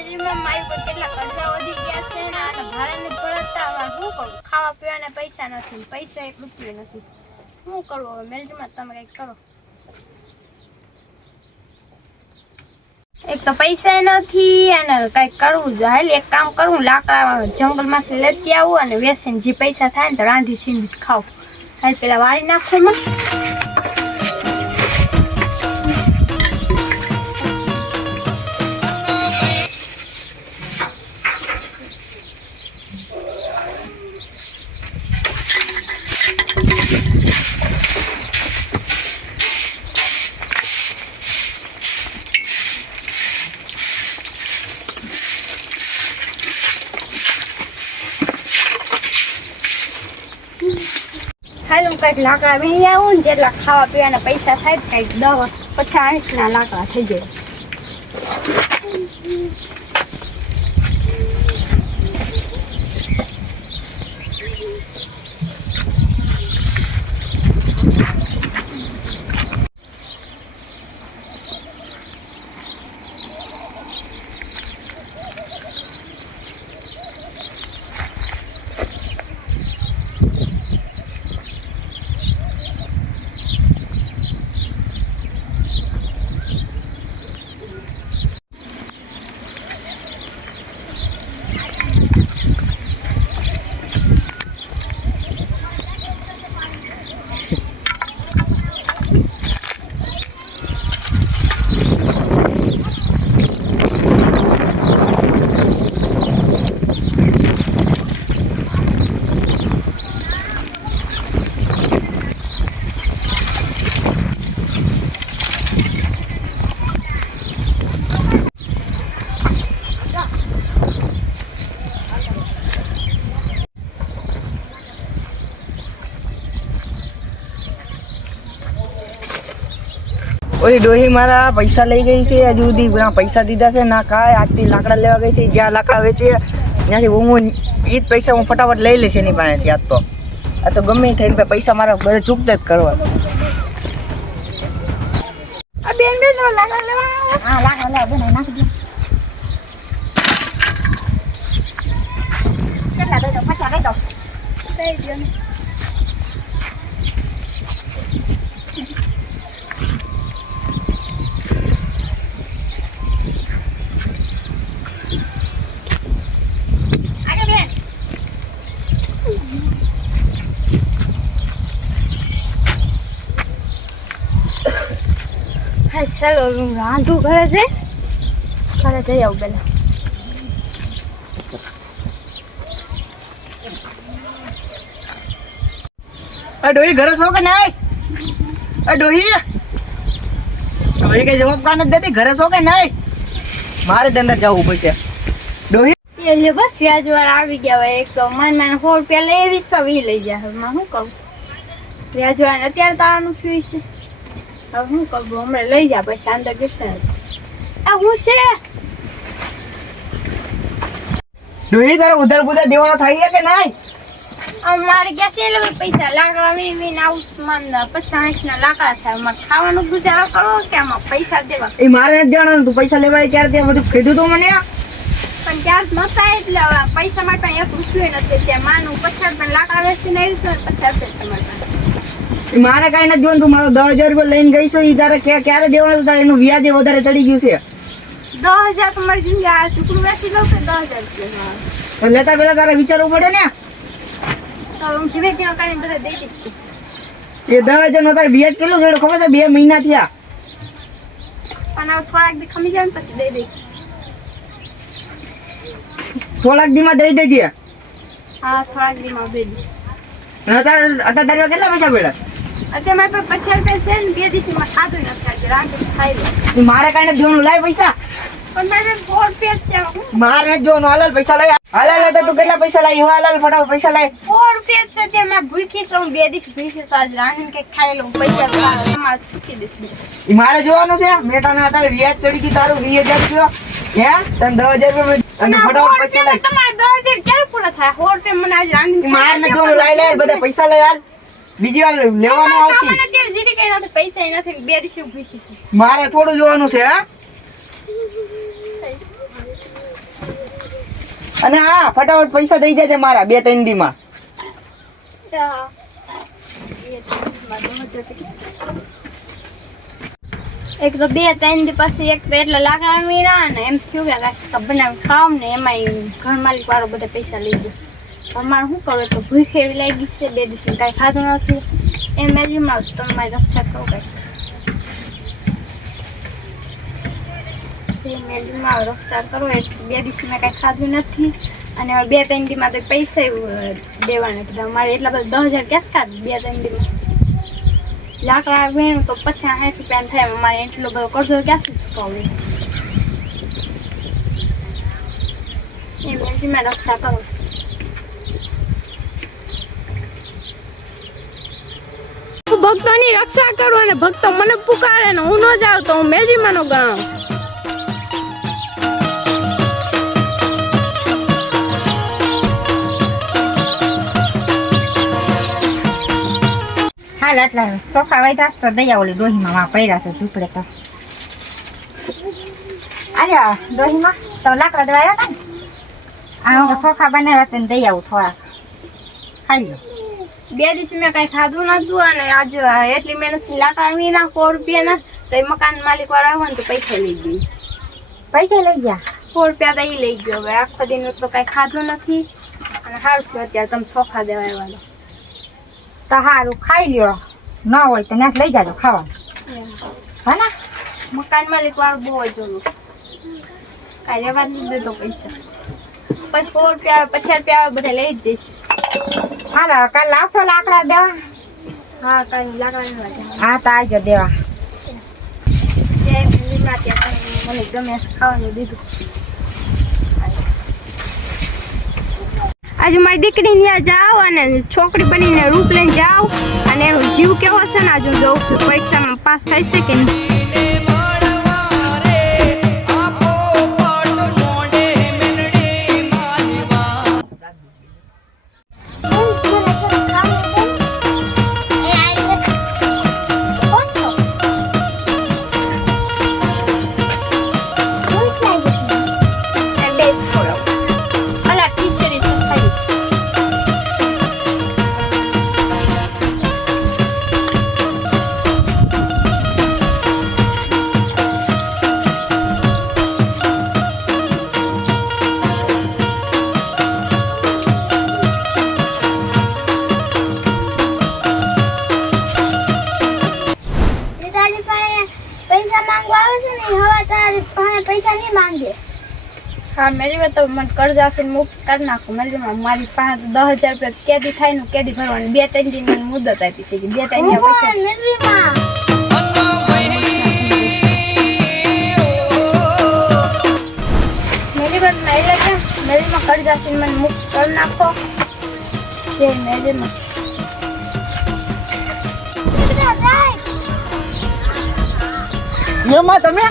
મેલરીમાં મારી પર કેટલા કરજા વધી ગયા છે ને અને ભાડાને ભરતા હવે શું કરું? ખાવા પીવાના પૈસા નથી, પૈસા એક રૂપિયો નથી. શું કરવું હવે? મેલરીમાં તમે કંઈક કરો. એક તો પૈસા નથી અને કંઈક કરવું છે. હાલ એક કામ કરું, લાકડા જંગલમાંથી લેતી આવું અને વેચીને જે પૈસા થાય ને તો રાંધી સીંધી ખાવ. હાલ પેલા વાળી નાખું માં. હાલ હું કંઈક લાકડા વીણી આવું ને જેટલા ખાવા પીવાના પૈસા થાય કંઈક 10-50 લાકડા થઈ જાય. ઓલી ડોહી મારા પૈસા લઈ ગઈ છે. હજુ સુધી ના પૈસા દીધા છે ના કાંઈ. આજથી લાકડા લેવા ગઈ છે. જ્યાં લાકડા વેચે ત્યાંથી હું એ જ પૈસા હું ફટાફટ લઈ લઈશ એની પાસે. આ તો ગમે થઈને પૈસા મારા બધા ચૂકતા જ કરવા. આ બેન લાકડા લેવા. હા લાકડા લેવા બેન નાખી દે. કેટલા દઈ દો? 50 દઈ દો. દઈ દો ને. હા ચાલો હું રાંધું ઘરે જઈ આવું પેલા. ડોહી ઘરે છો કે નહીં? ડોહી કઈ જવાબ કા નથી દેતી. ઘરે છો કે નહીં? મારે અંદર જવું પડશે. ડોહી એટલે બસ વ્યાજવાળા આવી ગયા હોય. એક તો માન 100 રૂપિયા લઈ આવી 20 લઈ જાય. હવે શું કહું? વ્યાજવાળાને અત્યારે તો આવવાનું થયું છે. હવે શું કહું? હમણાં લઈ જા પછી અંદર બેસા. આ હું છે ડોહી તારે ઉધાર બુધાર દેવાનો થાય છે કે નહીં? મારે ગયા છે એટલે પૈસા લાકડા વીણીને આવું માન 50-60 લાકડા થાય. અમારે ખાવાનું ગુજારો કરવો કે આમાં પૈસા દેવા? એ મારે નથી જાણવાનું. તું પૈસા લેવાય ક્યારે ત્યાં બધું કીધું તું મને. પણ ત્યાં નતા એટલે પૈસા માટે 1 રૂપિયો નથી. ત્યાં માનું 50 લાકડા વેચીને આવી તો 50 તમારે મારે કઈ નથી દેવાનું. તું મારો 10,000 રૂપિયા લઈને ગઈ છો. એ તારે ક્યારે દેવાનું હતા? એનું વ્યાજ વધારે ચડી ગયું છે. 10,000 તમારી જિંદગી આ ટુકડું વેચી લઉં કે 10,000 રૂપિયા લેતા પેલા તારે વિચારવું પડે ને. તો હું ધીમે ધીમે કરીને બધા દઈ દઈશ. એ 10,000 નો તારે વ્યાજ કેટલું રેડો ખબર છે? 2 મહિના થયા. પણ હવે થોડાક દી ખમી જાય ને પછી દઈ દઈશ. થોડાક દીમાં દઈ દેજે. હા થોડાક દીમાં દઈ દઈશ. અત્યારે કેટલા પૈસા પડ્યા? અત્યારે મારી પાસે 50 રૂપિયા છે ને 2 દિવસમાં ખાધું નથી. આજે રાતે ખાઈ લો. મારે કઈ નથી જોવાનું. લાય પૈસા. પણ મારે 100 રૂપિયા જ છે. મારે નથી જોવાનું. હાલ પૈસા લઈ. હાલ તું કેટલા પૈસા લાવી? હાલ ફટાફટ પૈસા લાય. 100 રૂપિયા છે. તે મેં ભૂખી છું. 2 દિવસ ભૂખી છું. આજ રાંધીને કંઈક ખાઈ લઉં. પૈસા તમારે ચૂકી દઈશ. મારે જોવાનું છે. મેં તને અત્યારે વ્યાજ ચડી ગયું તારું 20,000 થયો. હે તને 10,000 રૂપિયા અને ફટાફટ પૈસા લાય. તમારે 10,000 ક્યારે પૂરા થાય? 100 રૂપિયા મને આજ રાંધીને મારે નથી જોવાનું. લાય બધા પૈસા લઈ. હાલ બીજી વાર લેવાનું આવતી. મને અત્યારે જીરી કઈ નથી. પૈસા નથી. 2 દિવસ ભૂખી છું. મારે થોડું જોવાનું છે. હા અને હા ફટાફટ પૈસા દઈ જજે મારા 2-3 દીમાં. એક તો 2-3 દી પછી એક તો એટલે લાકડા મીરા ને એમ થયું કે કાંઈક બનાવી ખાવ ને એમાં ઘર માલિક વાળો બધા પૈસા લઈ ગયો. અમારે શું કરું તો ભૂખ એવી લાગી છે 2 દિવસથી કાંઈ ખાધું નથી. એમ મેં તમારી રક્ષા કરો કાંઈક મેં રક્ષા કરો એટલે 2 દિવસથી મેં કાંઈ ખાધું નથી. અને 2-3 દીમાં તો પૈસા દેવાના કીધા અમારે એટલા બધા 10,000 કેશ કાઢ 2-3 દીમાં લાકડા વીણ તો 50-60 રૂપિયા થાય. અમારે એટલો બધો કરજો ક્યાંથી ચૂકવવું એ મેં રક્ષા કરો. ભક્તોની રક્ષા કરો અને ભક્તો મને પુકારે ને હું ન જાઉં તો હું મેજીમાનો ગામ. હાલ એટલે સોફા વાયદાસ તો દયા ઓલી ડોહીમાં પૈરા છે ઝૂપડે તો અરે ડોહીમાં તો લાકડા દેવા આવ્યા હતા ને આ સોફા બનાવ્યા હતા ને દઈ આવું થોડા ખાઈ લો. 2 દિવસ મેં કાંઈ ખાધું નતું અને આજે એટલી મહેનત લાકડા વીના 100 રૂપિયાના તો એ મકાન માલિક વાળા આવ્યા ને તો પૈસા લઈ ગયું. પૈસા લઈ ગયા 100 રૂપિયા તો એ લઈ ગયો. હવે આખો દિન તો કાંઈ ખાધું નથી અને સારું થયું અત્યારે તમે સોફા દેવા આવ્યા તો સારું ખાઈ લ્યો ન હોય તો ત્યાં લઈ જાજો ખાવાનું હા ને. મકાન માલિક વાળું બહુ જ ઓલું કાંઈ રહેવા જ નથી દેતો પૈસા. પછી 100 રૂપિયા 50 રૂપિયા બધા લઈ જ જઈશ. હાલો કાલ લાવશો લાકડા દેવા? હા કાંઈ લાકડા લેવા. હા તો આવજો દેવા. મને ગમે ખાવાનું દીધું. આજે મારી દીકરી ત્યાં જાઓ અને છોકરી બનીને રૂપ લઈને જાઓ અને એનો જીવ કેવો છે ને આજે જોઉં છું પરીક્ષામાં પાસ થાય છે કે નહીં. પૈસા નહીં માંગે. હા મેરી તો મને કર્જ હશે ને મુક્ત કરી નાખું. મારી પાસે 10,000 રૂપિયા કેદી થાય ને કેદી ભરવાની 2-3 દિન મને મુદત આપી છે. 2-3 દિન પૈસા મેરીમાં કર્જ હશે મને મુક્ત કરી નાખો. મેરીમાં એમાં તમે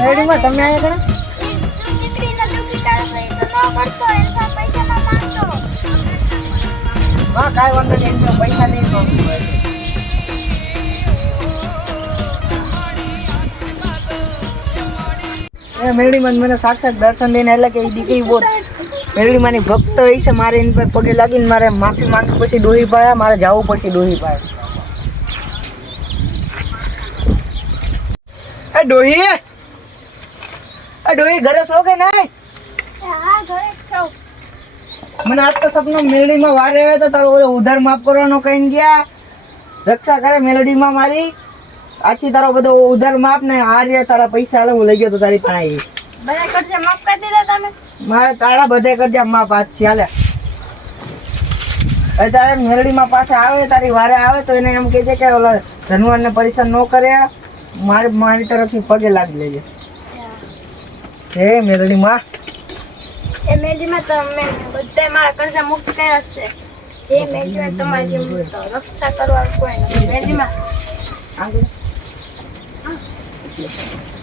મેડીમાં તમે આવ્યા હા કાંઈ વાંધો નહીં પૈસા નહીં. એ મેડીમાં મને સાક્ષાત દર્શન દઈને એટલે કે એ દીકરી બોલ મેડીમાંની ભક્ત હોય છે. મારે એની પર પગે લાગીને મારે માફી માંગી પછી ડોહી પાયા મારે જવું પડશે ડોહી પાયા. ડોહી ઘરે છો કે નહીં? હા ઘરે છો. મને આજ તો સપનો મેલડીમાં વારે આવ્યો તો તારો બધો ઉધાર માફ કરવાનો કહીને ગયા. રક્ષા કરે મેલડીમાં મારી આછી તારો બધો ઉધાર માફ ને આ રહ્યા તારા પૈસા હાલે હું લઈ ગયો તો તારી પાસે. બધા કરજા માફ કરી દીધા તમે? મારે તારા બધા કરજા માફ આજ છે હાલે. તારે મેલડીમાં પાસે આવે તારી વારે આવે તો એને એમ કહે છે કે ઓલા ધનવાનને પરેશાન ન કરે. મારી તરફથી પગે લાગી લેજે. હે મેલડીમાં એ મેલડીમાં તો મેં બધા મારા કર્જા મુક્ત કર્યા છે. જે મેલડીમાં તમારી જેમ રક્ષા કરવા કોઈ નથી. મેલડીમાં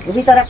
ઉભી તારા